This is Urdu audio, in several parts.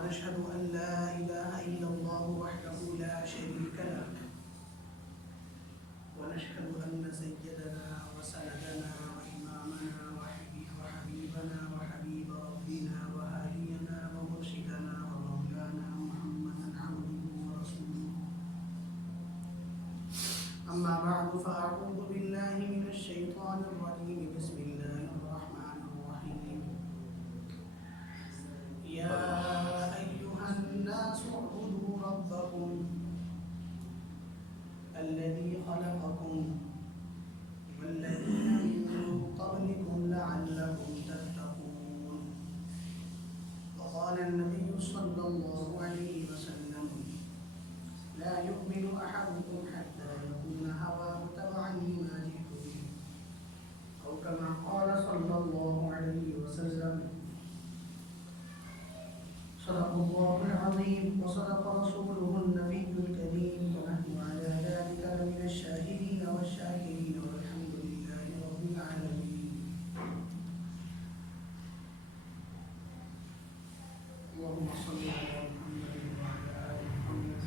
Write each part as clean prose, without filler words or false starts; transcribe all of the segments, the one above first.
ونشهد أن لا إله إلا الله وحده لا شريك له ونشهد أن سيدنا وسندنا وإمامنا وحبيبنا وحبيب ربنا وهادينا ومرشدنا ومولانا محمدا عبده ورسوله. أما بعد فأعوذ بالله من الشيطان الرجيم. بسم الله الرحمن الرحيم. يا أيها الناس اعبدوا ربكم الذي خلقكم والذين من قبلكم لعلكم تتقون. وقال النبي صلى الله عليه وسلم: لا يؤمن أحدكم حتى يكون هواه تبعا لما جئت به، أو كما قال صلى الله عليه وسلم. صدق الله العظيم وصدق رسوله النبي الكريم، ونحن على ذلك لمن الشاهدين والشاكرين، والحمد لله رب العالمين. اللهم صل على محمد وعلى آل محمد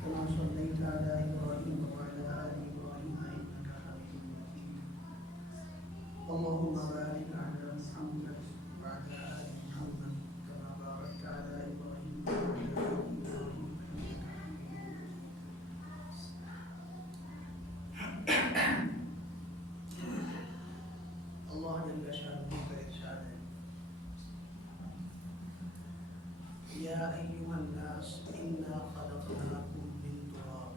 كما صليت على إبراهيم وعلى آل إبراهيم إنك حميد مجيد. اللهم بارك على محمد وعلى آل محمد كما باركت على إبراهيم وعلى آل إبراهيم إنك حميد مجيد. اللہ جل شانہ کا ارشاد ہے: یا ایھا الناس انا خلقناکم من تراب.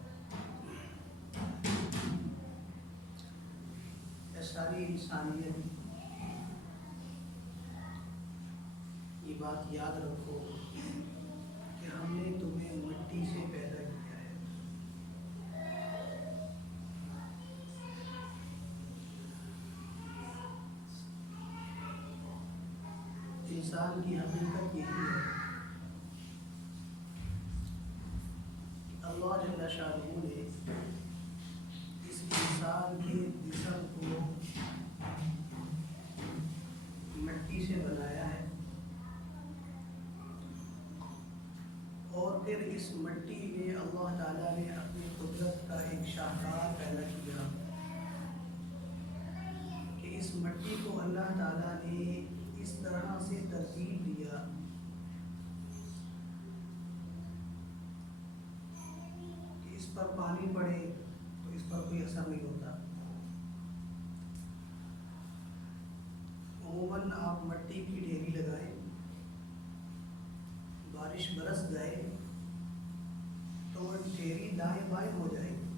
اے ساری انسانیت، یہ بات یاد رکھو کہ ہم نے تمہیں مٹی سے پیدا کیا ہے. انسان کی حقیقت یہی ہے کہ اللہ جل شانہ نے اس انسان کے جسم کو مٹی سے بنایا ہے، اور پھر اس مٹی میں اللہ تعالیٰ نے اپنی قدرت کا ایک شاہکار پیدا کیا کہ اس مٹی کو اللہ تعالیٰ نے اس طرح سے ترتیب دیا کہ اس پر پانی پڑے تو اس پر کوئی اثر نہیں ہوتا. عموماً آپ مٹی کی ڈھیری لگائیں، بارش برس جائے تو وہ ڈھیری دائیں بائیں ہو جائے گی،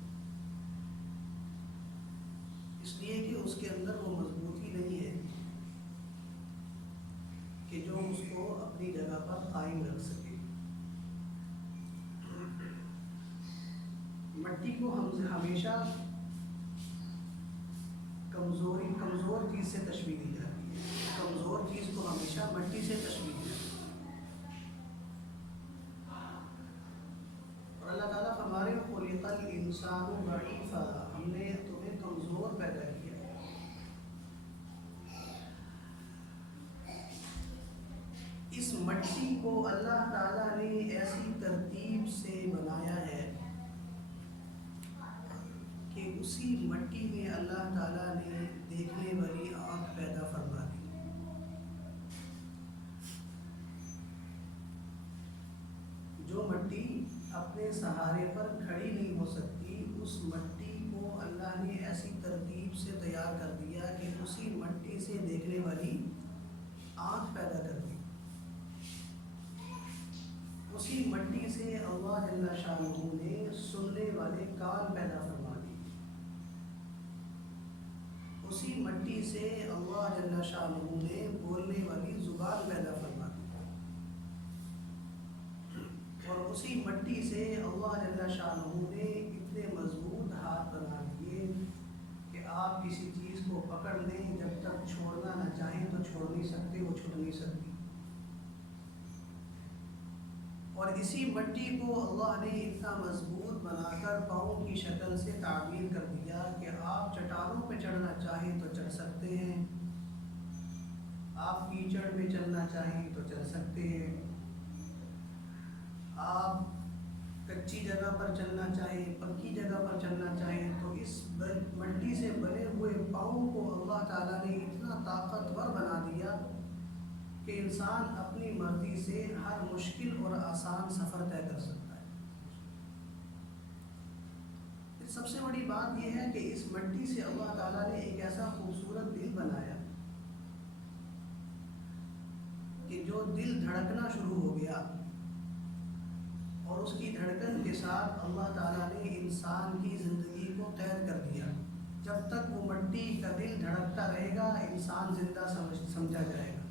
اس لیے کہ اس کے اندر وہ مضبوطی نہیں ہے کہ جو اس کو اپنی جگہ پر قائم رکھ سکے. مٹی کو ہم ہمیشہ کمزور چیز سے تشبیہ دی جاتی ہے. کمزور چیز کو ہمیشہ مٹی سے تشبیہ دی جاتی ہے. اور اللہ تعالیٰ فرما رہے ہیں: خلق الانسان ضعیفا، ہم نے تمہیں کمزور پیدا کیا ہے. اس مٹی کو اللہ تعالیٰ نے ایسی ترتیب سے بنایا ہے کہ اسی مٹی میں اللہ تعالیٰ نے دیکھنے والی آنکھ پیدا فرما دی. جو مٹی اپنے سہارے پر کھڑی نہیں ہو سکتی، اس مٹی کو اللہ نے ایسی ترتیب سے تیار کر دیا کہ اسی مٹی سے دیکھنے والی آنکھ پیدا کر دی. اسی مٹی سے اللہ جل شانہ نے سننے والے کان پیدا فرما دی. اسی مٹی سے اللہ جل شانہ نے بولنے والی زبان پیدا فرما دی. اور اسی مٹی سے اللہ جل شانہ نے اتنے مضبوط ہاتھ بنا دیے کہ آپ کسی چیز کو پکڑ لیں، جب تک چھوڑنا نہ چاہیں تو چھوڑ نہیں سکتے، وہ چھوٹ نہیں سکتی. اور اسی مٹی کو اللہ نے اتنا مضبوط بنا کر پاؤں کی شکل سے تعبیر کر دیا کہ آپ چٹانوں پہ چڑھنا چاہیں تو چڑھ سکتے ہیں، آپ کیچڑ میں چلنا چاہیں تو چل سکتے ہیں، آپ کچی جگہ پر چلنا چاہیں، پکی جگہ پر چلنا چاہیں، تو اس مٹی سے بنے ہوئے پاؤں کو اللہ تعالیٰ نے اتنا طاقتور بنا دیا کہ انسان اپنی مرضی سے ہر مشکل اور آسان سفر طے کر سکتا ہے۔ سب سے بڑی بات یہ ہے کہ اس مٹی سے اللہ تعالیٰ نے ایک ایسا خوبصورت دل بنایا کہ جو دل دھڑکنا شروع ہو گیا، اور اس کی دھڑکن کے ساتھ اللہ تعالیٰ نے انسان کی زندگی کو قید کر دیا۔ جب تک وہ مٹی کا دل دھڑکتا رہے گا انسان زندہ سمجھا جائے گا۔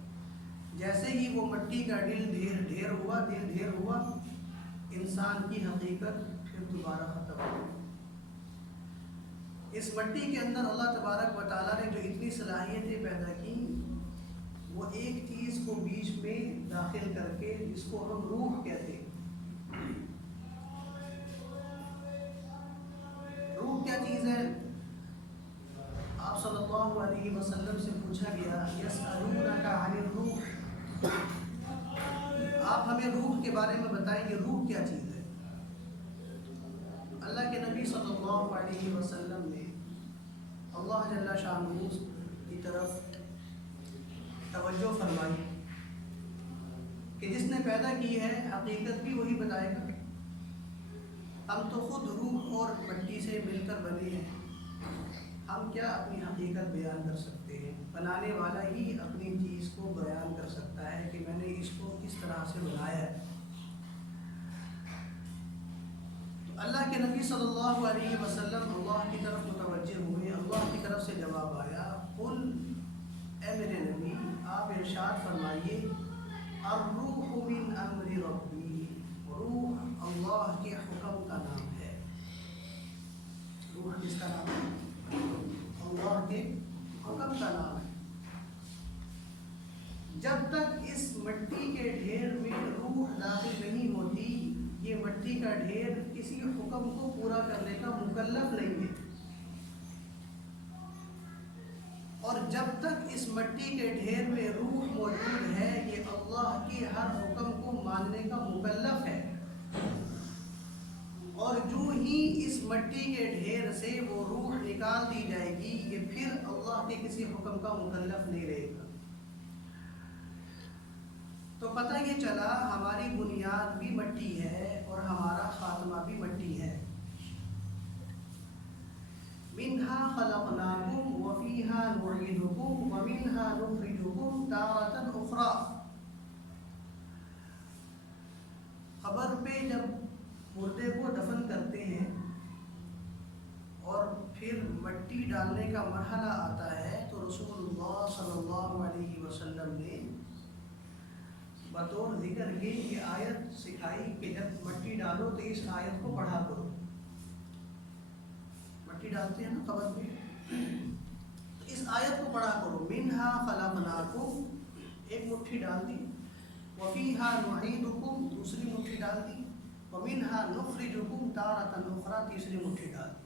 جیسے ہی وہ مٹی کا دل ڈھیر ہوا انسان کی حقیقت پھر دوبارہ ختم ہو گئی۔ اس مٹی کے اندر اللہ تبارک و تعالیٰ نے جو اتنی صلاحیتیں پیدا کی، وہ ایک چیز کو بیچ میں داخل کر کے جس کو ہم روح کہتے ہیں۔ روح کیا چیز ہے؟ آپ صلی اللہ علیہ وسلم سے پوچھا گیا یسألونک عن الروح، آپ ہمیں روح کے بارے میں بتائیں کہ روح کیا چیز ہے؟ اللہ کے نبی صلی اللہ علیہ وسلم نے اللہ جل شانہ کی طرف توجہ فرمائی کہ جس نے پیدا کی ہے حقیقت بھی وہی بتائے گا۔ ہم تو خود روح اور مٹی سے مل کر بنے ہیں، ہم کیا اپنی حقیقت بیان کر سکتے ہیں؟ بنانے والا ہی اپنی چیز کو بیان کر سکتا ہے کہ میں نے اس کو کس طرح سے بنایا ہے۔ تو اللہ کے نبی صلی اللہ علیہ وسلم اللہ کی طرف متوجہ ہوئے، اللہ کی طرف سے جواب آیا، قل، اے میرے نبی آپ ارشاد فرمائیے، الروح من امر ربی، روح اللہ کے حکم کا نام ہے۔ روح کس کا نام ہے؟ اللہ کے حکم کا نام ہے۔ جب تک اس مٹی کے ڈھیر میں روح داخل نہیں ہوتی، یہ مٹی کا ڈھیر کسی حکم کو پورا کرنے کا مکلف نہیں ہے، اور جب تک اس مٹی کے ڈھیر میں روح موجود ہے یہ اللہ کے ہر حکم کو ماننے کا مکلف ہے، اور جو ہی اس مٹی کے ڈھیر سے وہ روح نکال دی جائے گی یہ پھر اللہ کے کسی حکم کا مکلف نہیں رہے گا۔ تو پتہ یہ چلا ہماری بنیاد بھی مٹی ہے اور ہمارا خاتمہ بھی مٹی ہے۔ منہا خلقناکم وفیہا نعیدکم ومنہا نخرجکم تارۃ اخری۔ قبر پہ جب مردے کو دفن کرتے ہیں اور پھر مٹی ڈالنے کا مرحلہ آتا ہے تو رسول اللہ صلی اللہ علیہ وسلم نے بطور ذکر یہ آیت سکھائی کہ جب مٹی ڈالو تو اس آیت کو پڑھا کرو۔ مٹی ڈالتے ہیں نا قبر میں، اس آیت کو پڑھا کرو، منہا خلقناکم، ایک مٹھی ڈال دی، وفیہا نعیدکم، دوسری مٹھی ڈال دی، ومنہا نخرجکم تارۃ اخری، تیسری مٹھی ڈال دی۔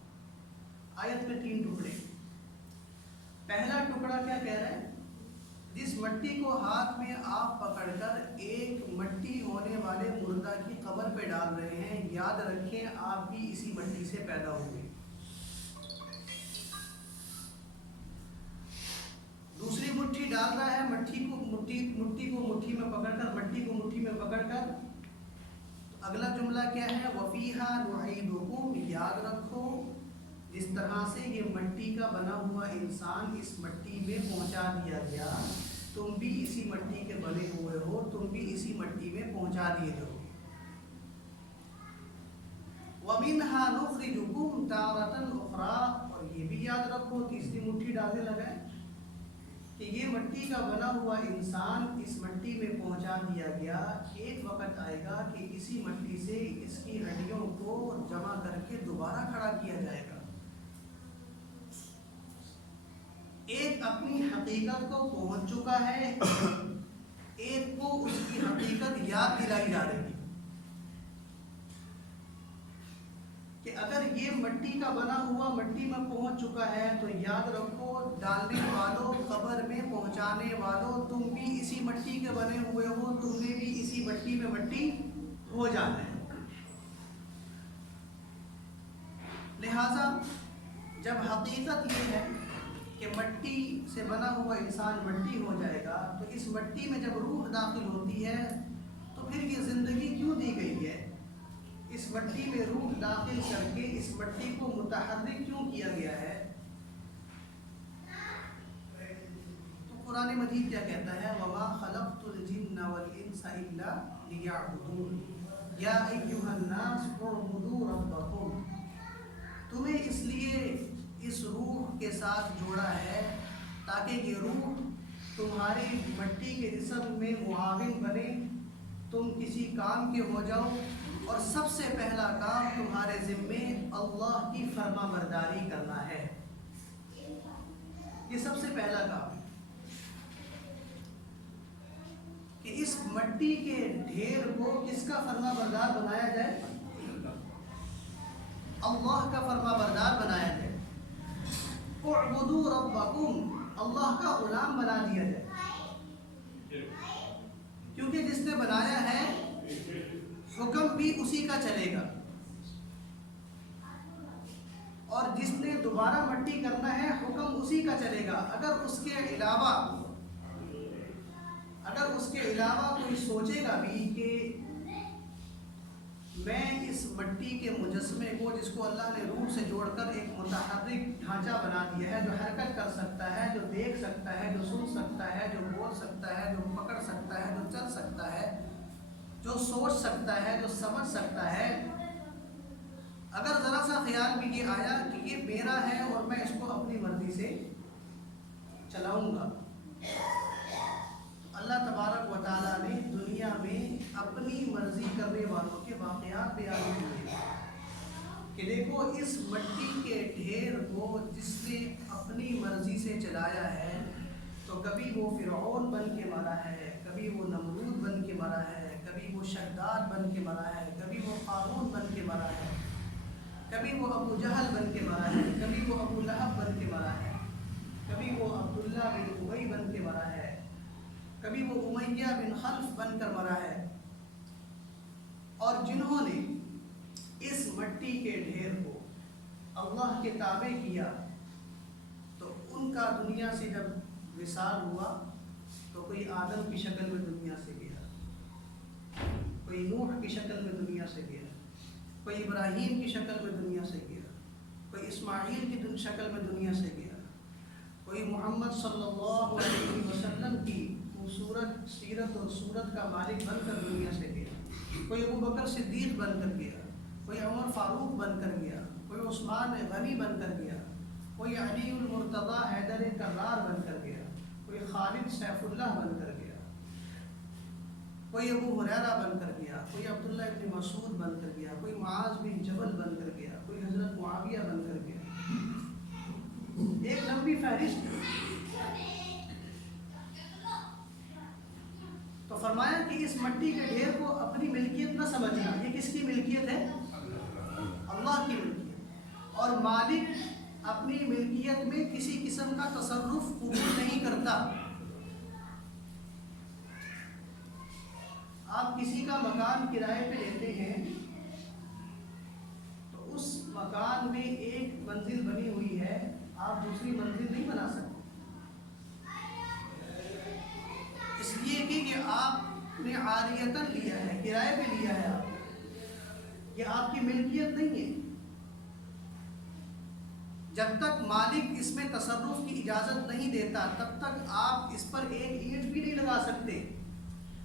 آیت میں 3 ٹکڑے۔ پہلا ٹکڑا کیا کہہ رہا ہے؟ جس مٹی کو ہاتھ میں آپ پکڑ کر ایک مٹی ہونے والے مردہ کی قبر پہ ڈال رہے ہیں، یاد رکھیں آپ بھی اسی مٹی سے پیدا ہوئے۔ دوسری مٹھی ڈال رہا ہے، مٹی کو مٹھی میں پکڑ کر، مٹی کو مٹھی میں پکڑ کر، اگلا جملہ کیا ہے؟ وفیہا نعیدکم، یاد رکھو جس طرح سے یہ مٹی کا بنا ہوا انسان اس مٹی میں پہنچا دیا گیا، تم بھی اسی مٹی کے بنے ہوئے ہو، تم بھی اسی مٹی میں پہنچا دیے جاؤ۔ وَمِنْهَا نُخْرِجُكُمْ تَارَةً أُخْرَىٰ، اور یہ بھی یاد رکھو، تیسری مٹھی ڈالنے لگا ہے کہ یہ مٹی کا بنا ہوا انسان اس مٹی میں پہنچا دیا گیا، ایک وقت آئے گا کہ اسی مٹی سے اس کی ہڈیوں کو جمع کر کے دوبارہ کھڑا کیا جائے گا۔ ایک اپنی حقیقت کو پہنچ چکا ہے، ایک کو اس کی حقیقت یاد دلائی جا رہی ہے کہ اگر یہ مٹی کا بنا ہوا مٹی میں پہنچ چکا ہے تو یاد رکھو ڈالنے والوں، قبر میں پہنچانے والوں، تم بھی اسی مٹی کے بنے ہوئے ہو، تم نے بھی اسی مٹی میں مٹی ہو جانا ہے۔ لہذا جب حقیقت یہ ہے کہ مٹی سے بنا ہوا انسان مٹی ہو جائے گا تو اس مٹی میں جب روح داخل ہوتی ہے تو پھر یہ زندگی کیوں دی گئی ہے؟ اس مٹی میں روح داخل کر کے اس مٹی کو متحرک کیوں کیا گیا ہے؟ تو قرآن مجید کیا کہتا ہے؟ وَمَا خَلَقْتُ الْجِنَّ وَالْإِنسَ إِلَّا لِيَعْبُدُونِ يَا أَيُّهَا النَّاسُ اعْبُدُوا رَبَّكُمْ۔ تمہیں اس لیے اس روح کے ساتھ جوڑا ہے تاکہ یہ روح تمہاری مٹی کے جسم میں معاون بنے، تم کسی کام کے ہو جاؤ، اور سب سے پہلا کام تمہارے ذمے اللہ کی فرما برداری کرنا ہے۔ یہ سب سے پہلا کام ہے کہ اس مٹی کے ڈھیر کو کس کا فرما بردار بنایا جائے؟ اللہ کا فرما بردار بنایا جائے۔ اعبدوا ربکم، اللہ کا غلام بنا دیا جائے، کیونکہ جس نے بنایا ہے حکم بھی اسی کا چلے گا، اور جس نے دوبارہ مٹی کرنا ہے حکم اسی کا چلے گا۔ اگر اس کے علاوہ کوئی سوچے گا بھی کہ میں اس مٹی کے مجسمے کو، جس کو اللہ نے روح سے جوڑ کر ایک متحرک ڈھانچہ بنا دیا ہے، جو حرکت کر سکتا ہے، جو دیکھ سکتا ہے، جو سن سکتا ہے، جو بول سکتا ہے، جو پکڑ سکتا ہے، جو چل سکتا ہے، جو سوچ سکتا ہے، جو سمجھ سکتا ہے، اگر ذرا سا خیال بھی یہ آیا کہ یہ میرا ہے اور میں اس کو اپنی مرضی سے چلاؤں گا، اللہ تبارک و تعالیٰ نے دنیا میں اپنی مرضی کرنے والوں کے واقعات بیان کیے کہ دیکھو اس مٹی کے ڈھیر کو جس نے اپنی مرضی سے چلایا ہے تو کبھی وہ فرعون بن کے مرا ہے، کبھی وہ نمرود بن کے مرا ہے، کبھی وہ شداد بن کے مرا ہے، کبھی وہ قارون بن کے مرا ہے، کبھی وہ ابو جہل بن کے مرا ہے، کبھی وہ ابو لہب بن کے مرا ہے، کبھی وہ عبداللہ بن ابی بن کے مرا ہے، کبھی وہ امیہ بن خلف بن کر مرا ہے۔ اور جنہوں نے اس مٹی کے ڈھیر کو اللہ کے تابع کیا تو ان کا دنیا سے جب وصال ہوا تو کوئی آدم کی شکل میں دنیا سے گیا، کوئی نوح کی شکل میں دنیا سے گیا، کوئی ابراہیم کی شکل میں دنیا سے گیا، کوئی اسماعیل کی شکل میں دنیا سے گیا، کوئی محمد صلی اللہ علیہ وسلم کی خوبصورت سیرت اور صورت کا مالک بن کر دنیا سے گیا، کوئی ابو بکر صدیق بن کر گیا، کوئی عمر فاروق بن کر گیا، کوئی عثمان غنی بن کر گیا، کوئی علی المرتضیٰ حیدر کرار بن کر گیا، کوئی خالد سیف اللہ بن کر گیا، کوئی ابو ہریرہ بن کر گیا، کوئی عبداللہ ابن مسعود بن کر گیا، کوئی معاذ بن جبل بن کر گیا، کوئی حضرت معاویہ بن کر گیا۔ ایک لمبی فہرست ہے۔ تو فرمایا کہ اس مٹی کے ڈھیر کو اپنی ملکیت نہ سمجھنا، یہ کس کی ملکیت ہے؟ اللہ کی ملکیت، اور مالک اپنی ملکیت میں کسی قسم کا تصرف قبول نہیں کرتا۔ آپ کسی کا مکان کرائے پہ لیتے ہیں تو اس مکان میں ایک منزل بنی ہوئی ہے، آپ دوسری منزل نہیں بنا سکتے، اس لیے کہ آپ نے عاریتاً لیا ہے، کرائے پہ لیا ہے، آپ یہ آپ کی ملکیت نہیں ہے۔ جب تک مالک اس میں تصرف کی اجازت نہیں دیتا تب تک آپ اس پر ایک اینٹ بھی نہیں لگا سکتے۔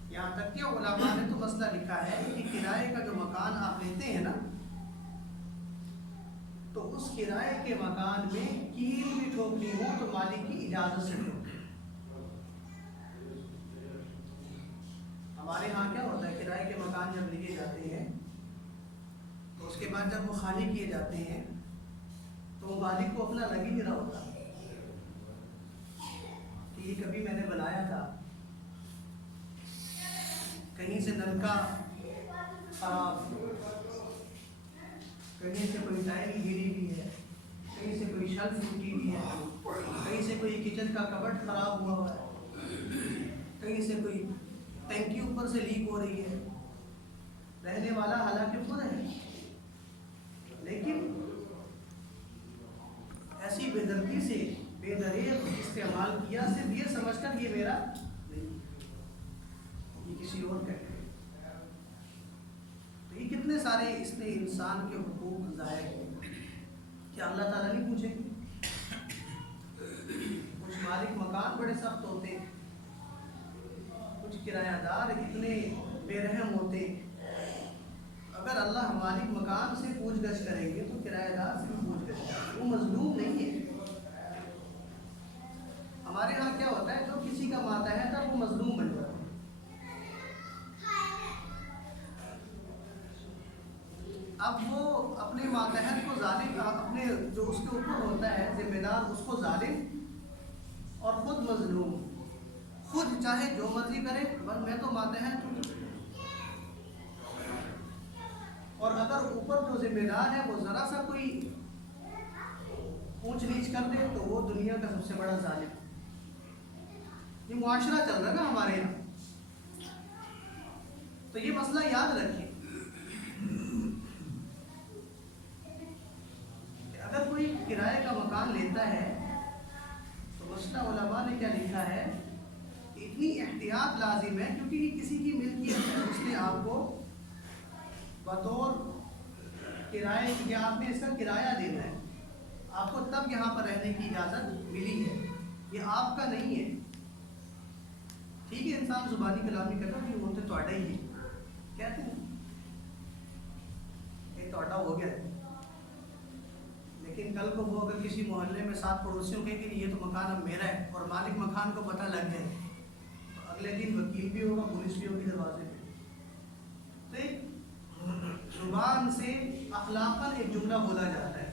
یہاں تک کہ علماء نے تو مسئلہ لکھا ہے کہ کرائے کا جو مکان آپ لیتے ہیں نا، تو اس کرائے کے مکان میں کیل بھی ٹھوکنی ہو تو مالک کی اجازت سے ٹھوکے۔ ہمارے ہاں کیا ہوتا ہے، کرائے کے مکان جب لیے جاتے ہیں تو اس کے بعد جب وہ خالی کیے جاتے ہیں تو وہ مالک کو اپنا لگ ہی نہیں رہا ہوتا کہ یہ کبھی میں نے بنایا تھا، کہیں سے نلکا خراب، کہیں سے کوئی ٹائل گری ہوئی ہے، کہیں سے کوئی شلف ٹوٹی ہوئی ہے، کہیں سے کوئی کچن کا کبٹ خراب ہوا ہے، کہیں سے کوئی ٹینکی اوپر سے لیک ہو رہی ہے. رہنے والا حالانکہ خود ہے، لیکن ایسی بے دردی سے بے دریغ استعمال کیا، صرف یہ سمجھ کر یہ میرا نہیں، یہ کسی اور کا ہے. تو یہ کتنے سارے اس نے انسان کے حقوق ضائع کیے. کیا اللہ تعالیٰ نہیں پوچھے گی؟ کچھ مالک مکان بڑے سخت ہوتے ہیں، کچھ کرایہ دار اتنے بے رحم ہوتے ہیں. اگر اللہ مالک مکان سے پوچھ گچھ کریں گے تو کرایہ دار سے بھی پوچھ گچھ کریں گے. وہ مظلوم نہیں ہے. ہمارے ہاں کیا ہوتا ہے، جو کسی کا ماتحت ہے وہ مظلوم بن جاتا ہے. اب وہ اپنے ماتحت کو ظالم، اپنے جو اس کے اوپر ہوتا ہے ذمہ دار، اس کو ظالم اور خود مظلوم. خود چاہے جو مرضی کرے، بس میں تو ماتحت ہوں. اور اگر اوپر جو ذمہ دار ہے وہ ذرا سا کوئی اونچ نیچ کر دے تو وہ دنیا کا سب سے بڑا ظالم. یہ معاشرہ چل رہا ہے نا ہمارے یہاں. تو یہ مسئلہ یاد رکھیں کہ اگر کوئی کرائے کا مکان لیتا ہے تو مسئلہ علماء نے کیا لکھا ہے، اتنی احتیاط لازم ہے، کیونکہ یہ کسی کی ملکیت ہے. اس نے آپ کو بطور کرائے، یا آپ نے اس کا کرایہ دینا ہے، آپ کو تب یہاں پر رہنے کی اجازت ملی ہے. یہ آپ کا نہیں ہے. ٹھیک ہے، انسان زبانی کلامی کرتا ہے کہ وہ تو ہی ہے کہتے ہیں، یہ توڑا ہو گیا ہے. لیکن کل کو وہ اگر کسی محلے میں 7 پڑوسیوں کہیں کہ یہ تو مکان اب میرا ہے، اور مالک مکان کو پتہ لگ جائے تو اگلے دن وکیل بھی ہوگا، پولیس بھی ہوگی دروازے پہ. تو ایک زبان سے اخلاقاً ایک جملہ بولا جاتا ہے.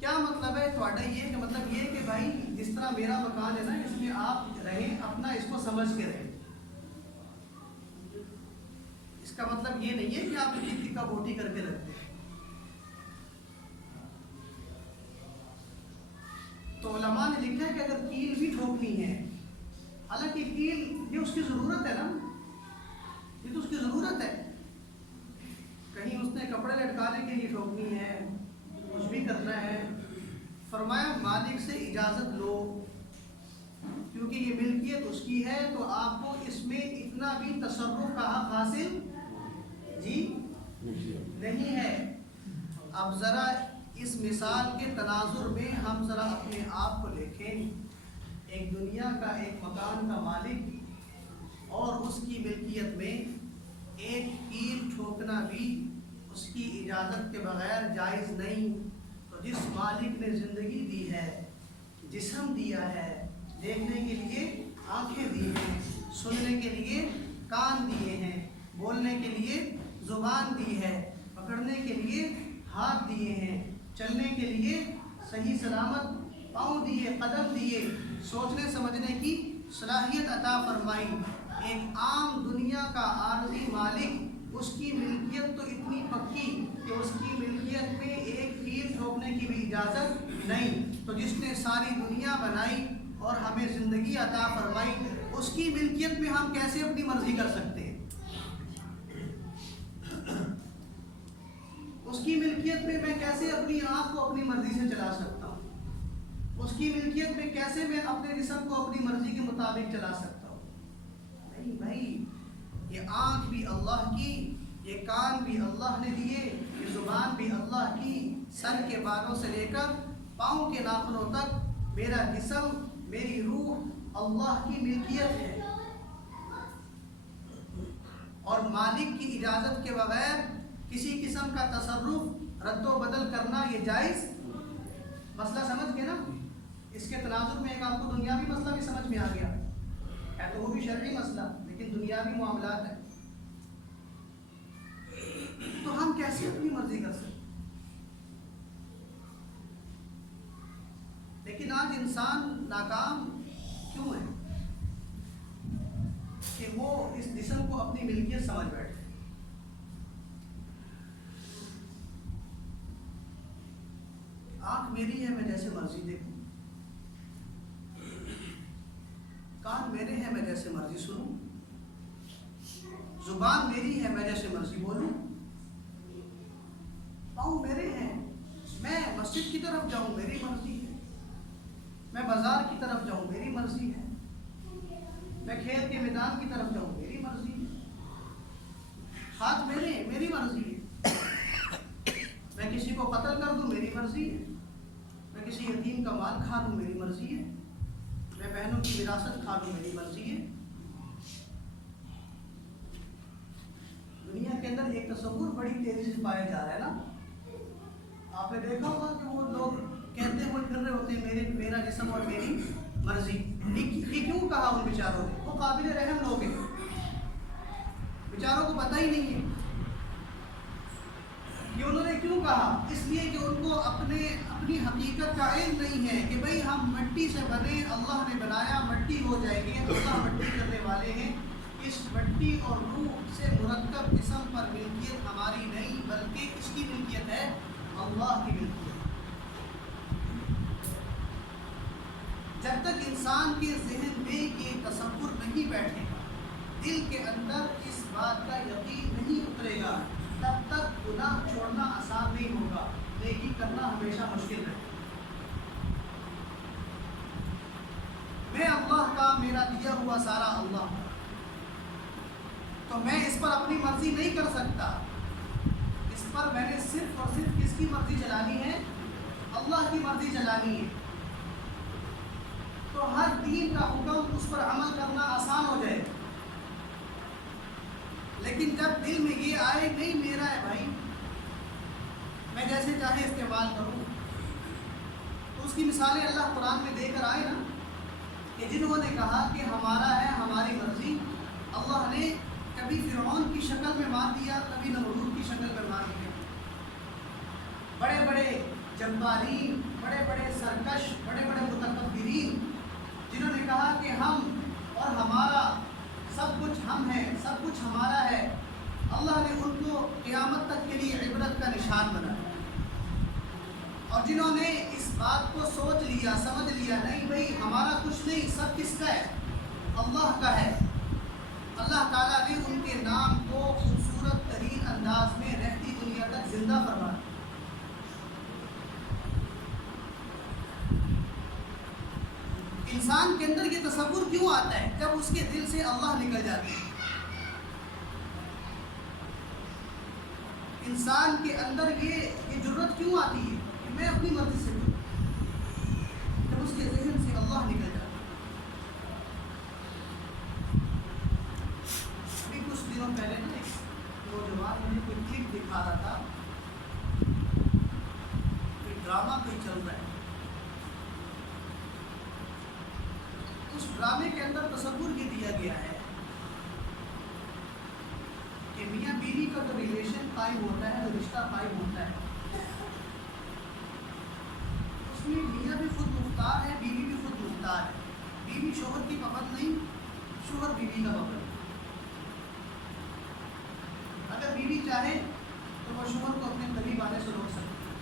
کیا مطلب ہے تھوڑا یہ کہ مطلب یہ کہ بھائی جس طرح میرا مکان ہے نا، اس میں آپ رہیں، اپنا اس کو سمجھ کے رہیں. اس کا مطلب یہ نہیں ہے کہ آپ ایک ٹکا بوٹی کر کے رکھتے ہیں. تو علماء نے لکھا ہے کہ اگر کیل بھی ٹھوکنی ہے، حالانکہ کیل یہ اس کی ضرورت ہے نا، یہ تو اس کی ضرورت ہے. کہیں اس نے کپڑے لٹکانے کے لیے ٹھوکنی ہے، کچھ بھی کرنا ہے، فرمایا مالک سے اجازت لو، کیونکہ یہ ملکیت اس کی ہے، تو آپ کو اس میں اتنا بھی تصرف کا حق حاصل جی نہیں ہے. اب ذرا اس مثال کے تناظر میں ہم ذرا اپنے آپ کو دیکھیں. ایک دنیا کا ایک مکان کا مالک اور اس کی ملکیت میں ایک کیل ٹھوکنا بھی اس کی اجازت کے بغیر جائز نہیں. تو جس مالک نے زندگی دی ہے، جسم دیا ہے، دیکھنے کے لیے آنکھیں دی ہیں، سننے کے لیے کان دیے ہیں، بولنے کے لیے زبان دی ہے، پکڑنے کے لیے ہاتھ دیے ہیں، چلنے کے لیے صحیح سلامت پاؤں دیے، قدم دیے، سوچنے سمجھنے کی صلاحیت عطا فرمائی. ایک عام دنیا کا عارضی مالک، اس کی ملکیت تو اتنی پکی کہ اس کی ملکیت میں ایک کیل ٹھوکنے کی بھی اجازت نہیں. تو جس نے ساری دنیا بنائی اور ہمیں زندگی عطا فرمائی، اس کی ملکیت میں ہم کیسے اپنی مرضی کر سکتے ہیں؟ اس کی ملکیت میں میں کیسے اپنی آنکھ کو اپنی مرضی سے چلا سکتا ہوں؟ اس کی ملکیت میں کیسے میں اپنے جسم کو اپنی مرضی کے مطابق چلا سکتا ہوں؟ نہیں بھائی، یہ آنکھ بھی اللہ کی، یہ کان بھی اللہ نے دیے، یہ زبان بھی اللہ کی. سر کے بالوں سے لے کر پاؤں کے ناخنوں تک میرا جسم، میری روح اللہ کی ملکیت ہے. اور مالک کی اجازت کے بغیر کسی قسم کا تصرف، رد و بدل کرنا یہ جائز. مسئلہ سمجھ گئے نا؟ اس کے تناظر میں ایک آپ کو دنیاوی مسئلہ بھی سمجھ میں آ گیا ہے، تو وہ بھی شرعی مسئلہ لیکن دنیاوی معاملات ہے. تو ہم کیسے اپنی مرضی کر سکتے؟ لیکن آج انسان ناکام کیوں ہے کہ وہ اس جسم کو اپنی ملکیت سمجھ بیٹھے. آنکھ میری ہے، میں جیسے مرضی دیکھوں، کان میرے ہیں، میں جیسے مرضی سنوں، زبان میری ہے، میں جیسے مرضی بولوں، پاؤں میرے ہیں، میں مسجد کی طرف جاؤں میری مرضی ہے، میں بازار کی طرف جاؤں میری مرضی ہے، میں کھیل کے میدان کی طرف جاؤں میری مرضی ہے، ہاتھ میرے ہیں، میری مرضی ہے، میں کسی کو قتل کر دوں میری مرضی ہے، میں کسی یتیم کا مال کھا لوں میری مرضی ہے، میں بہنوں کی وراثت کھا لوں میری مرضی ہے۔ دنیا کے اندر ایک تصور بڑی تیزی سے پایا جا رہا ہے نا، آپ نے دیکھا ہوگا کہ وہ لوگ کہتے ہوئے پھر رہے ہوتے ہیں میرا جسم اور میری مرضی۔ یہ کیوں کہا ان بیچاروں نے؟ وہ قابل رحم لوگ ہیں، بیچاروں کو پتہ ہی نہیں ہے کہ انہوں نے کیوں کہا، اس لیے کہ ان کو اپنی حقیقت کا علم نہیں ہے کہ بھئی ہم مٹی سے بنے، اللہ نے بنایا، مٹی ہو جائیں گے، اللہ مٹی کرنے والے ہیں، اس مٹی اور روح سے مرکب جسم پر ملکیت ہماری نہیں بلکہ اس کی ملکیت ہے، اللہ کی ملکیت۔ جب تک انسان کے ذہن میں یہ تصور نہیں بیٹھے گا، دل کے اندر اس بات کا یقین نہیں اترے گا، تب تک گناہ چھوڑنا آسان نہیں ہوگا، نیکی کرنا ہمیشہ مشکل ہے۔ میں اللہ کا، میرا دیا ہوا سارا اللہ کا، تو میں اس پر اپنی مرضی نہیں کر سکتا، اس پر میں نے صرف اور صرف کس کی مرضی چلانی ہے؟ اللہ کی مرضی چلانی ہے، تو ہر دین کا حکم اس پر عمل کرنا آسان ہو جائے۔ لیکن جب دل میں یہ آئے نہیں میرا ہے بھائی، میں جیسے چاہے استعمال کروں، تو اس کی مثالیں اللہ قرآن میں دے کر آئے نا، کہ جنہوں نے کہا کہ ہمارا ہے، ہماری مرضی، اللہ نے کبھی فرعون کی شکل میں مار دیا، کبھی نمرود کی شکل میں مار دیا۔ بڑے بڑے جبارین، بڑے بڑے سرکش، بڑے بڑے متکبرین، جنہوں نے کہا کہ ہم اور ہمارا سب کچھ ہم ہیں، سب کچھ ہمارا ہے، اللہ نے ان کو قیامت تک کے لیے عبرت کا نشان بنایا۔ اور جنہوں نے اس بات کو سوچ لیا، سمجھ لیا، نہیں بھئی ہمارا کچھ نہیں، سب کس کا ہے؟ اللہ کا ہے، اللہ تعالیٰ نے ان کے نام کو خوبصورت ترین انداز میں رہتی دنیا تک زندہ فرمایا۔ انسان کے اندر یہ تصور کیوں آتا ہے؟ جب اس کے دل سے اللہ نکل جاتے ہیں۔ انسان کے اندر یہ جرت کیوں آتی ہے کہ میں اپنی مرضی سے کروں؟ جب اس کے ذہن سے اللہ نکل جاتا ہے۔ ابھی کچھ دنوں پہلے نا ایک نوجوان مجھے کوئی کلپ دکھا رہا تھا، کوئی ڈرامہ کوئی چل رہا ہے، اس ڈرامے کے اندر تصور یہ دیا گیا ہے کہ میاں بیوی کا جو ریلیشن قائم ہوتا ہے، جو رشتہ قائم ہوتا ہے، اس میں میاں بھی خود مختار ہے، بیوی بھی خود مختار ہے، بیوی شوہر کی پابند نہیں، شوہر بیوی کا پابند۔ اگر بیوی چاہے تو وہ شوہر کو اپنے قریب آنے سے روک سکتی ہے۔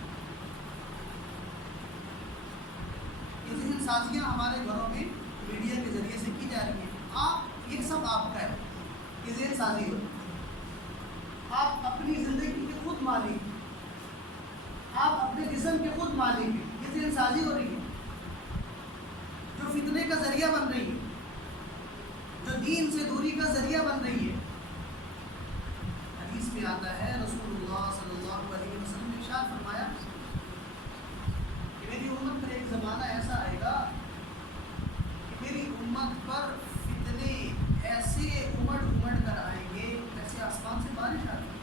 یہ ذہن سازیاں ہمارے گھروں میں میڈیا کے ذریعے سے کی جا رہی ہیں، یہ سب آپ کا ہے، یہ ذہن سازی ہو، آپ اپنی زندگی کے خود مالک، آپ اپنے جسم کے خود مالک ہیں، یہ ذہن سازی ہو رہی ہے، جو فتنے کا ذریعہ بن رہی ہے، جو دین سے دوری کا ذریعہ بن رہی ہے۔ حدیث میں آتا ہے، رسول اللہ صلی اللہ علیہ وسلم نے ارشاد فرمایا کہ میری امت پر ایک زمانہ ایسا آئے گا کہ میری امت پر فتنے ایسے امڑ کر آئیں گے جیسے آسمان سے بارش آتی ہے۔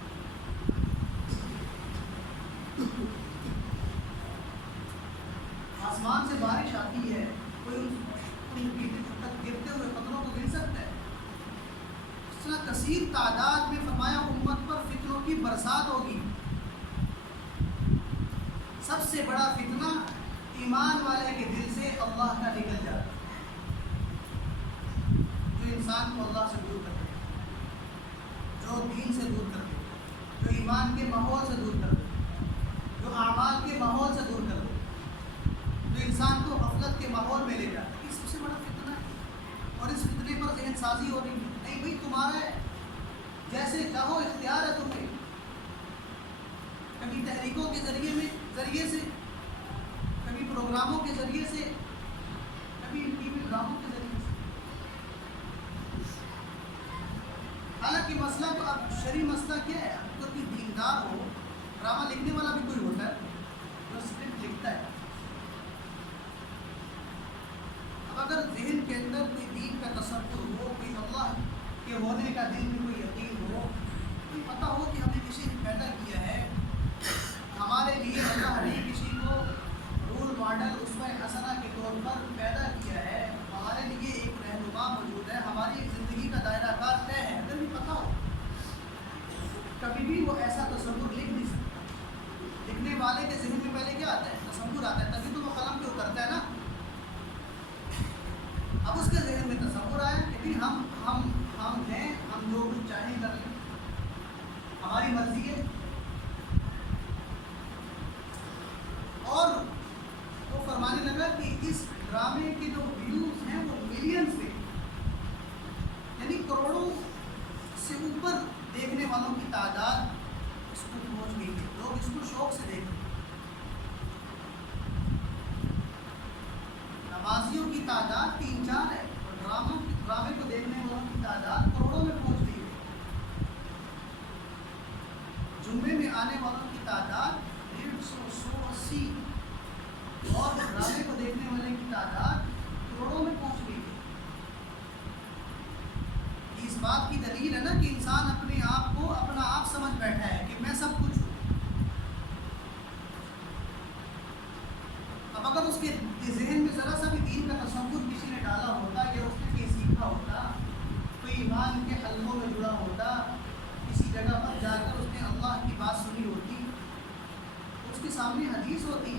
آسمان سے بارش آتی ہے، کوئی ان گرتے ہوئے قطروں کو گر سکتا ہے؟ اس طرح کثیر تعداد میں فرمایا امت پر فتنوں کی برسات ہوگی۔ سب سے بڑا فتنہ ایمان والے کے دل سے اللہ کا نکل جاتا ہے، جو انسان کو اللہ سے دور کر دے، جو دین سے دور کر دے، جو ایمان کے ماحول سے دور کر دے، جو اعمال کے ماحول سے دور کر دے۔ جو انسان کو غفلت کے ماحول میں لے جاتا ہے. یہ سب سے بڑا فتنہ ہے اور اس فتنے پر ذہن سازی ہو رہی ہے. نہیں بھائی تمہارا ہے، جیسے چاہو اختیار ہے تمہیں. کبھی تحریکوں کے ذریعے سے، کبھی پروگراموں کے ذریعے سے، کبھی ٹی وی ڈراموں کے ذریعے سے. حالانکہ مسئلہ تو اب شرعی مسئلہ کیا ہے؟ اب تو کوئی دیندار ہو، ڈرامہ لکھنے والا بھی کوئی ہوتا ہے جو اسکرپٹ لکھتا ہے. اب اگر ذہن کے اندر کوئی دین کا تصور ہو، کوئی اللہ کے ہونے کا دل میں کوئی یقین ہو، کوئی پتہ ہو کہ ہمیں کسی نے پیدا کیا ہے، ہمارے لیے اللہ نے کسی کو رول ماڈل اسوہ حسنہ کے طور پر پیدا کیا ہے، ہمارے لیے ایک رہنما موجود ہے، ہماری زندگی کا دائرہ کار طے ہے، اگر بھی پتہ ہو کبھی بھی وہ ایسا تصور لکھ نہیں سکتا. لکھنے والے کے ذہن میں پہلے کیا آتا ہے؟ تصور آتا ہے، تبھی تو وہ قلم پہ اترتا ہے نا. اب اس کے ذہن میں تصور آیا کہ ہم ہیں، ہم جو کچھ چاہیں کر لیں، ہماری مرضی ہے. اور وہ فرمانے لگا کہ اس ڈرامے کے جو ویوز ہیں وہ ملینز میں، یعنی کروڑوں سے اوپر دیکھنے والوں کی تعداد اس کو پہنچ گئی ہے. لوگ اس کو شوق سے دیکھتے ہیں. نمازیوں کی تعداد 3-4 ہے اور ڈرامے کو دیکھنے والوں کی تعداد کروڑوں میں پہنچ گئی ہے. جمعے میں آنے والوں کی تعداد 150-180 اور ڈرامے کو دیکھنے والے کی تعداد کروڑوں میں پہنچ گئی ہے. اس بات کی دلیل ہے نا کہ انسان اپنے آپ کو اپنا آپ سمجھ بیٹھا ہے کہ میں سب کچھ ہوں. اب اگر اس کے ذہن میں ذرا سا بھی دین کا تصور کسی نے ڈالا ہوتا یا اس نے کہیں سیکھا ہوتا، کوئی ایمان کے حلقوں میں جڑا ہوتا، کسی جگہ پر جا کر اس نے اللہ کی بات سنی ہوتی، اس کے سامنے حدیث ہوتی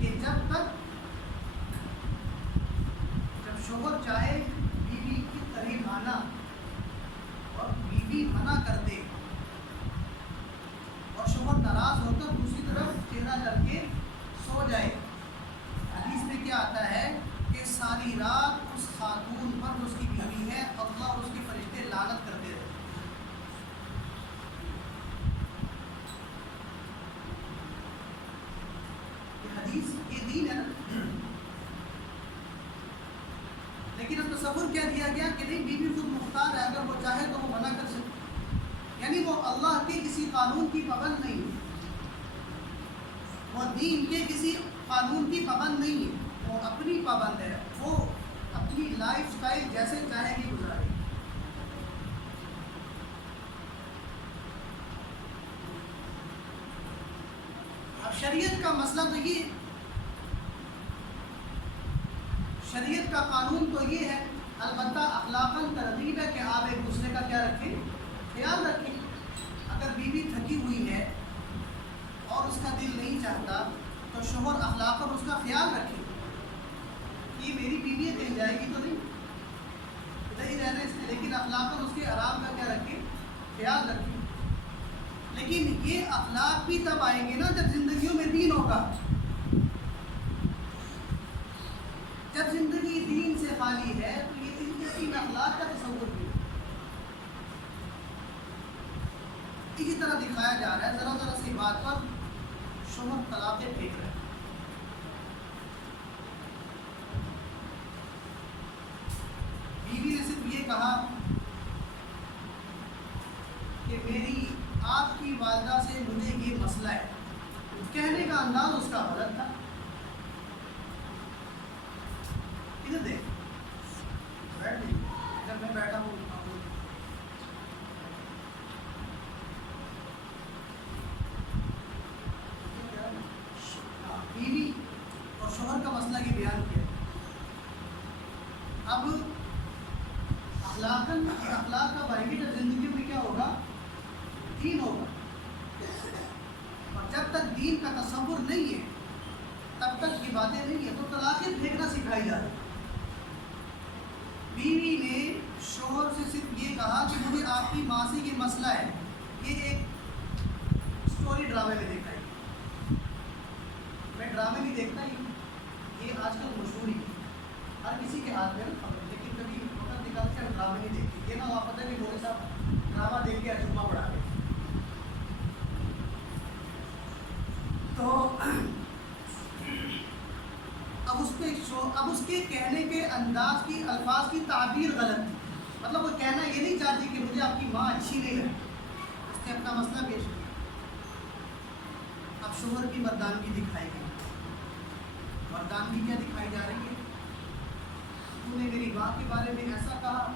کہ جب شوہر چاہے بیوی کے قریب آنا اور بیوی منع کر دے اور شوہر ناراض ہو کر دوسری طرف چہرہ کر کے سو جائے، حدیث میں کیا آتا ہے کہ ساری رات اس خاتون پر جو اس کی بیوی ہے اللہ اور اس کے فرشتے لعنت کرتے رہے. یہ حدیث، یہ دین ہے نا. لیکن اب تصور کیا دیا گیا کہ نہیں، بیوی خود مختار ہے، اگر وہ چاہے تو وہ منع کر سکتی. یعنی وہ اللہ کے کسی قانون کی پابند نہیں ہے، وہ دین کے کسی قانون کی پابند نہیں ہے، وہ اپنی پابند ہے، وہ اپنی لائف سٹائل جیسے چاہے گی گزارے. اب شریعت کا مسئلہ تو یہ، شریعت کا قانون تو یہ ہے، البتہ اخلاقاً ترغیب ہے کہ آپ ایک دوسرے کا کیا رکھیں، خیال رکھیں. اگر بیوی تھکی ہوئی ہے اور اس کا دل نہیں چاہتا تو شوہر اخلاقاً اس کا خیال رکھے کہ میری بیوی کہیں جائے گی تو نہیں، ادھر ہی رہنا اس نے، لیکن اخلاقاً اس کے آرام کا کیا رکھے، خیال رکھے. لیکن یہ اخلاق بھی تب آئیں گے نا جب زندگیوں میں دین ہوگا. جب زندگی دین سے خالی ہے تو یہ ان اخلاق کا تصور بھی اسی طرح دکھایا جا رہا ہے. ذرا ذرا سی بات پر شوہر طلاقیں پھینک رہے ہیں. بیوی نے صرف یہ کہا کہ میری آپ کی والدہ سے مجھے یہ مسئلہ ہے، کہنے کا انداز اس کا غلط تھا. ادھر دیکھ، بیٹھ نہیں، جب میں بیٹھا ہوں بیوی اور شوہر کا مسئلہ یہ بیان کیا. اب اخلاق کا بھائی جب زندگی میں کیا ہوگا، دین ہوگا. اور جب تک دین کا تصور نہیں ہے تب تک یہ باتیں نہیں ہیں. تو طلاقیں پھینکنا سکھائی جا رہی. بیوی نے شوہر سے صرف یہ کہا کہ مجھے آپ کی ماں سے یہ مسئلہ ہے. یہ ایک اسٹوری ڈرامے میں دیکھا ہے. ڈرامے نہیں دیکھتا، یہ آج کل مشہور ہی ہے، ہر کسی کے ہاتھ میں نا خبر، لیکن کبھی وقت نکال کے ہم ڈرامے نہیں دیکھتے، یہ نہ ہوا پتہ کہ مولوی صاحب ڈرامہ دیکھ کے اجوبہ پڑھا گئے. تو اب اس کے کہنے کے انداز کی، الفاظ کی تعبیر غلط تھی. مطلب وہ کہنا یہ نہیں چاہتی کہ مجھے آپ کی ماں اچھی نہیں لگی، اس نے اپنا مسئلہ پیش کیا. اب شوہر کی مردانگی دکھائی گئی. مردانگی کیا دکھائی جا رہی ہے؟ تو نے میری ماں کے بارے میں ایسا کہا،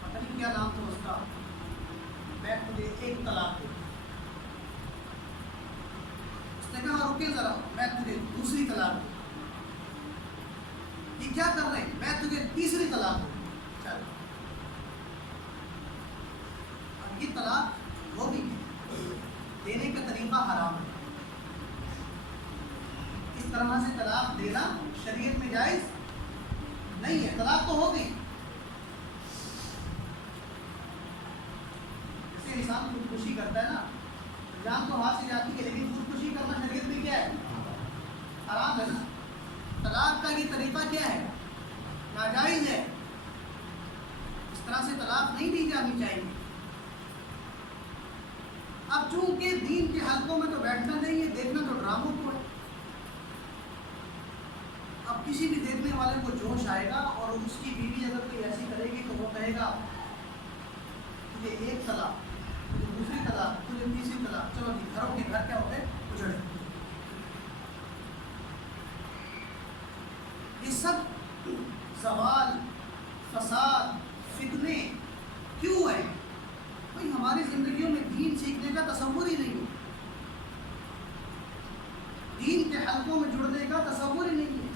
پتہ نہیں کیا نام تھا اس کا، میں تجھے ایک طلاق دوں. اس نے کہا رکے ذرا، میں تجھے دوسری طلاق دوں. یہ کیا کر رہے ہیں؟ میں تجھے تیسری طلاق دوں. چل اب یہ طلاق وہ بھی دینے کا طریقہ حرام ہے. اس طرح سے طلاق دینا شریعت میں جائز نہیں ہے. طلاق تو ہو گئی. جیسے انسان خودکشی کرتا ہے نا، جان تو ہاتھ سے جاتی ہے، لیکن خودکشی کرنا شریعت میں کیا ہے؟ حرام ہے نا. طلاق کا یہ طریقہ کیا ہے؟ ناجائز ہے. اس طرح سے طلاق نہیں دی جانی چاہیے. اب چونکہ دین کے حلقوں میں تو بیٹھنا نہیں ہے، دیکھنا تو ڈراموں کو ہے. اب کسی بھی دیکھنے والے کو جوش آئے گا، اور اس کی بیوی اگر کوئی ایسی کرے گی تو وہ کہے گا تجھے ایک طلاق، تجھے دوسری طلاق، تجھے تیسری طلاق. چلو جی، گھروں کے گھر کیا ہو گئے؟ اجڑے. یہ سب زوال، فساد، فتنے کیوں ہے؟ بھائی ہماری زندگیوں میں دین سیکھنے کا تصور ہی نہیں ہے، دین کے حلقوں میں جڑنے کا تصور ہی نہیں ہے.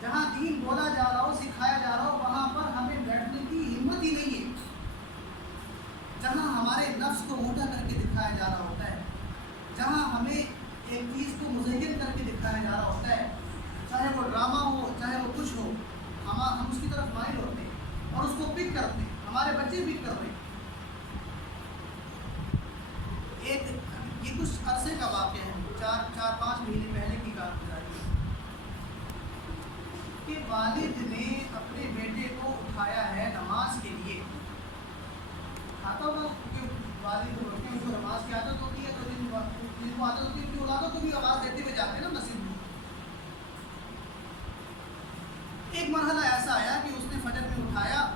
جہاں دین بولا جا رہا ہو، سکھایا جا رہا ہو، وہاں پر ہمیں بیٹھنے کی ہمت ہی نہیں ہے. جہاں ہمارے نفس کو موٹا کر کے دکھایا جا رہا ہوتا ہے، جہاں ہمیں ایک چیز کو مزین کر کے دکھایا جا رہا ہوتا ہے، چاہے وہ ڈرامہ ہو، چاہے وہ کچھ ہو، ہم اس کی طرف مائل ہوتے ہیں اور اس کو پک کرتے ہیں. ہمارے بچے پک کر رہے ہیں. یہ کچھ عرصے کا واقعہ ہے، 4-5 مہینے پہلے کی کارگزاری ہے کہ والد نے اپنے بیٹے کو اٹھایا ہے نماز کے لیے. آتا ہوگا کہ والد ہوتے ہیں، ان کو نماز کی عادت ہوتی ہے، تو جن کو عادت ہوتی ہے ان کی اولادوں کو بھی آواز دیتے ہوئے جاتے ہیں نا مسجد میں. ایک مرحلہ ایسا آیا کہ اس نے فجر میں اٹھایا،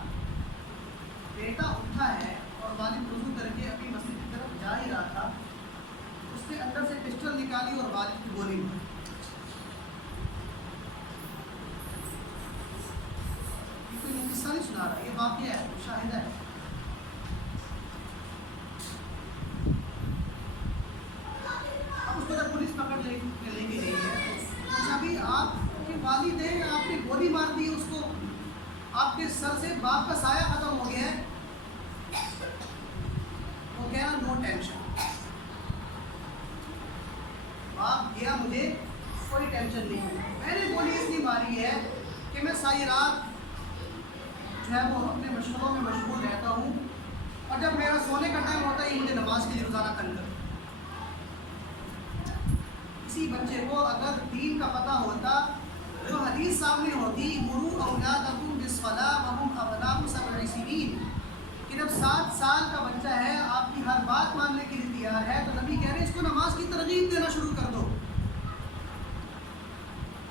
بیٹا اٹھا ہے اور والد وضو کر کے ابھی مسجد کی طرف جا ہی رہا تھا، اس نے اندر سے پسٹل نکالی اور والد کی گولی ماری. یہ کوئی قصہ نہیں سنا رہا، یہ واقعہ ہے، مشاہدہ ہے. اب اس کو جب پولیس پکڑ لے کے گئی ہے، اچھا بھی آپ کے والد ہیں، آپ نے گولی مار دی اس کو، آپ کے سر سے باپ کا سایہ ختم ہو گیا ہے. وہ کہہ رہا نو ٹینشن، باپ گیا، مجھے کوئی ٹینشن نہیں ہے. میں نے گولی اس لیے ماری ہے کہ میں ساری رات جو ہے وہ اپنے مشغلوں میں مشغول رہتا ہوں، اور جب میرا سونے کا ٹائم ہوتا ہے یہ مجھے نماز کے لیے روزانہ تنگ کرتا. کسی بچے کو اگر دین کا پتہ ہوتا، جو حدیث سامنے ہوتی مروا اولادکم بالصلاۃ وهم ابناء 7 سنین، کہ جب 7 سال کا بچہ ہے، آپ کی ہر بات ماننے کے لیے تیار ہے، تو نبی کہہ رہے ہیں اس کو نماز کی ترغیب دینا شروع کر دو.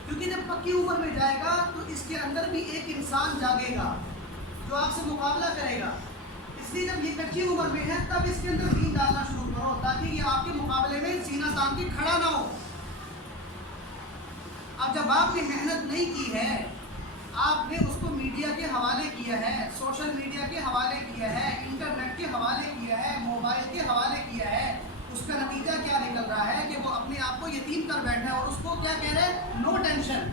کیونکہ جب پکی عمر میں جائے گا تو اس کے اندر بھی ایک انسان جاگے گا جو آپ سے مقابلہ کرے گا. اس لیے جب یہ کچی عمر میں ہے تب اس کے اندر دین ڈالنا شروع کرو، تاکہ یہ آپ کے مقابلے میں سینہ تان کے کھڑا نہ ہو. اب جب آپ نے محنت نہیں کی ہے، آپ نے اس کو میڈیا کے حوالے کیا ہے، سوشل میڈیا کے حوالے کیا ہے، انٹرنیٹ کے حوالے کیا ہے، موبائل کے حوالے کیا ہے، اس کا نتیجہ کیا نکل رہا ہے کہ وہ اپنے آپ کو یتیم کر بیٹھا ہے، اور اس کو کیا کہہ رہے ہیں؟ No tension.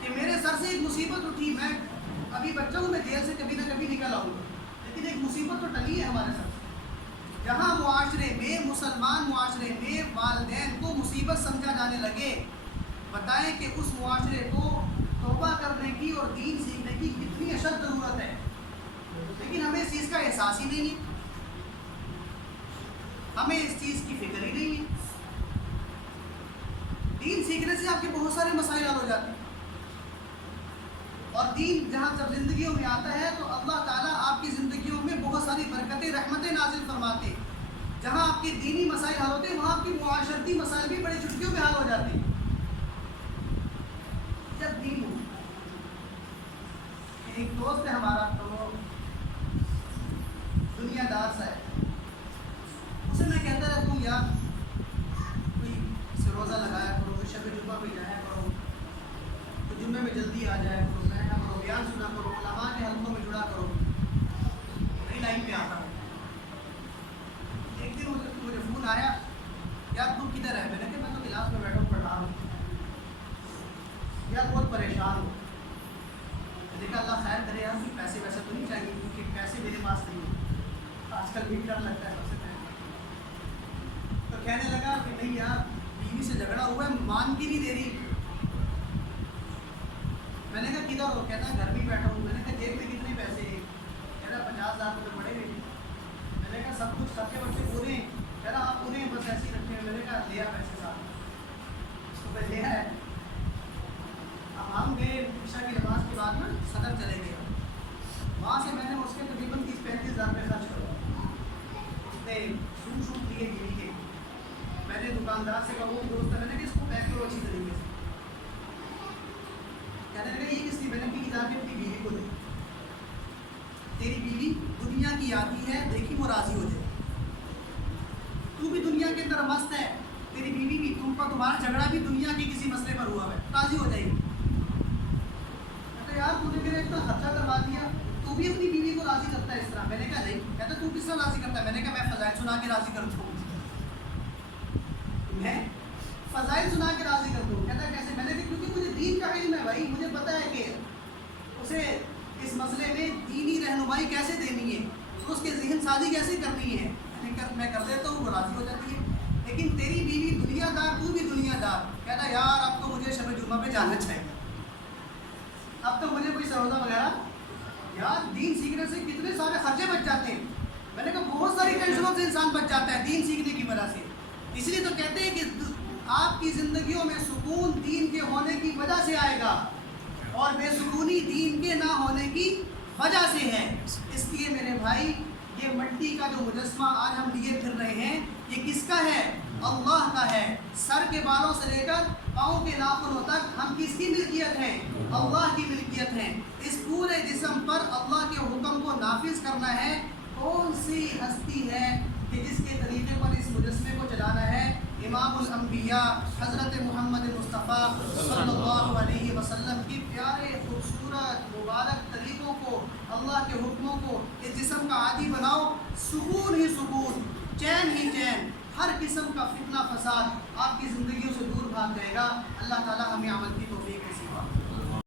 کہ میرے سر سے ایک مصیبت اٹھی، میں ابھی بچہ ہوں، میں جیل سے کبھی نہ کبھی نکل آؤں گا، لیکن ایک مصیبت تو ٹلی ہے ہمارے سر سے. جہاں معاشرے میں، مسلمان معاشرے میں والدین کو مصیبت سمجھا جانے لگے، بتائیں کہ اس معاشرے کو توبہ کرنے کی اور دین سیکھنے کی کتنی اشد ضرورت ہے. لیکن ہمیں اس چیز کا احساس ہی نہیں ہے. اور دین جہاں جب زندگیوں میں آتا ہے تو اللہ تعالیٰ آپ کی زندگیوں میں بہت ساری برکتیں رحمتیں نازل فرماتے ہیں. جہاں آپ کے دینی مسائل حل ہوتے ہیں وہاں آپ کی معاشرتی مسائل بھی بڑی چٹکیوں میں حل ہو جاتے ہیں جب دین ہو. ایک دوست ہے ہمارا تو دنیا دار سا ہے, اسے میں کہتا رہتا ہوں یار کوئی سے روزہ لگایا کرو, کوئی شب جمعہ پہ جایا کرو, تو جمعے میں جلدی آ جایا کرو, بیٹھا کرو, بیان سنا کرو, علماء کے حلقوں میں جڑا کرو. نئی لائن پہ آتا ہوں. ایک دن مجھے فون آیا, یار تم کدھر ہے؟ میں نے کہا میں تو کلاس میں بیٹھا ہوں, پڑھ رہا ہوں. یار بہت پریشان ہوں. میں نے کہا اللہ خیر کرے یار, کوئی پیسے ویسے تو نہیں چاہیے کیونکہ پیسے میرے پاس نہیں ہیں, آج کل بھی ڈر لگتا ہے سب سے پہلے. تو کہنے لگا کہ نہیں یار بیوی سے جھگڑا ہوا ہے, مان کی نہیں دے رہی. میں نے کہا کدھر ہو؟ کہتا ہے گھر میں بیٹھا ہوں. میں نے کہا جیب میں کتنے پیسے ہیں؟ کہہ رہا 50,000 روپے پڑے ہوئے. میں نے کہا سب کچھ خرچے ورچے پورے ہیں؟ کہہ رہا آپ پورے ہیں, بس ایسے ہی رکھے ہیں. میں نے کہا لیا پیسے ساتھ, تو میں لیا ہے. اب ہم گئے عشاء کی نماز کے بعد نا صدر چلے گئے. وہاں سے میں نے اس کے تقریباً 30-35,000 روپے خرچ کروا. اس نے سوٹ لیے بیوی کے. میں نے دکاندار سے کہا, وہ دوست ہے, میں نے کہ اس کو پیک کرو اچھی طریقے سے. کہنے لگا یہ کس کی؟ میں نے کہ جا کے اپنی بیوی کو دے. تیری بیوی دنیا کی آتی ہے, دیکھی وہ راضی ہو جائے. تو بھی دنیا کے اندر مست ہے, تیری بیوی بھی, تمہارا جھگڑا بھی دنیا کے کسی مسئلے پر ہوا ہے, راضی ہو جائے گی. کہتا یار تو نے میرا اتنا خرچہ کروا دیا, تو بھی اپنی بیوی کو راضی کرتا ہے اس طرح؟ میں نے کہا نہیں. کہتا تو کس طرح راضی کرتا ہے؟ میں نے کہا میں فضائل سنا کے راضی کرتا ہوں. میں فضائل سنا کے راضی کرتا ہوں. کہتا کیسے؟ میں نے کہا کیونکہ مجھے دین کا علم ہے بھائی, مجھے پتہ ہے کہ اسے اس مسئلے میں دینی رہنمائی کیسے دینی ہے, اس کے ذہن سازی کیسے کرنی ہے. میں کر دیتا ہوں, وہ راضی ہو جاتی ہے. لیکن تیری بیوی دنیا دار, تو بھی دنیا دار. کہتا یار اب تو مجھے شب جمعہ پہ جانا چاہیے, اب تو مجھے کوئی سروزہ وغیرہ. یار دین سیکھنے سے کتنے سارے خرچے بچ جاتے ہیں. میں نے کہا بہت ساری ٹینشنوں سے انسان بچ جاتا ہے دین سیکھنے کی وجہ سے. اس لیے تو کہتے ہیں کہ آپ کی زندگیوں میں سکون دین کے ہونے کی وجہ سے آئے گا, اور بے سکونی دین کے نہ ہونے کی وجہ سے ہے. اس لیے میرے بھائی یہ مٹی کا جو مجسمہ آج ہم لیے پھر رہے ہیں, یہ کس کا ہے؟ اللہ کا ہے. سر کے بالوں سے لے کر پاؤں کے ناخنوں تک ہم کس کی ملکیت ہیں؟ اللہ کی ملکیت ہیں. اس پورے جسم پر اللہ کے حکم کو نافذ کرنا ہے. کون سی ہستی ہے کہ جس کے طریقے پر اس مجسمے کو چلانا ہے؟ امام الانبیاء حضرت محمد مصطفیٰ صلی اللہ علیہ وسلم کی پیارے خوبصورت مبارک طریقوں کو, اللہ کے حکموں کو اس جسم کا عادی بناؤ. سکون ہی سکون, چین ہی چین, ہر قسم کا فتنہ فساد آپ کی زندگیوں سے دور بھاگ جائے گا. اللہ تعالی ہمیں عمل کی توفیق نصیب فرمائے.